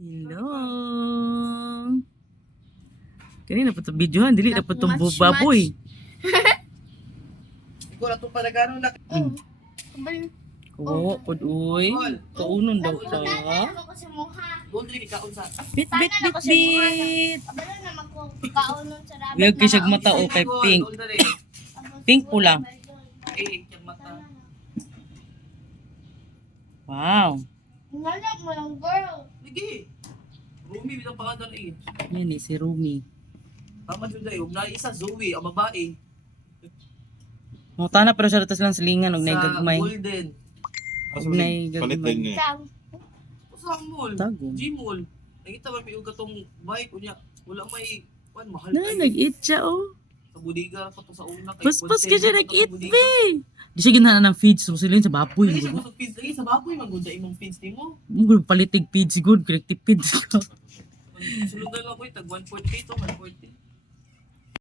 Hello. Kanina pa ito videohan, dili na pa itong baboy. Ikaw na itong palagano na. Oo, uy. Kaunon daw ka. ako sa mukha. Doon rin ikaon sa. Bit, bit, bit, bit. Abala naman ko kaunon sa rabbit. Huwag kisag mata o kay pink. Pink pula. Eh, yung mata. Wow. Nanak mo lang, girl. Lagi. Rumi, bitang pangalan eh. Yan si Rumi. Tama dyan dahil. Na isa Zoe, ang babae. Mutana pero siya tas lang silingan og Sa naigagmay. Golden. Og naigagmay. niya. Sa mall. Tago. G-mall. Nakita ba may katong bike unya. Wala may mahal. Na, nag-eat siya oh. Sa budiga pa to sa una. Pas-pas ka siya nag-eat be. Di siya ginahan ng feeds. So sila yun sa baboy. Dili siya kusog feeds lagi. Sa baboy magod sa imong feeds nimo. Palitig feeds good. Corrective feeds ka. Sulod na lang ko tag 140 to 140.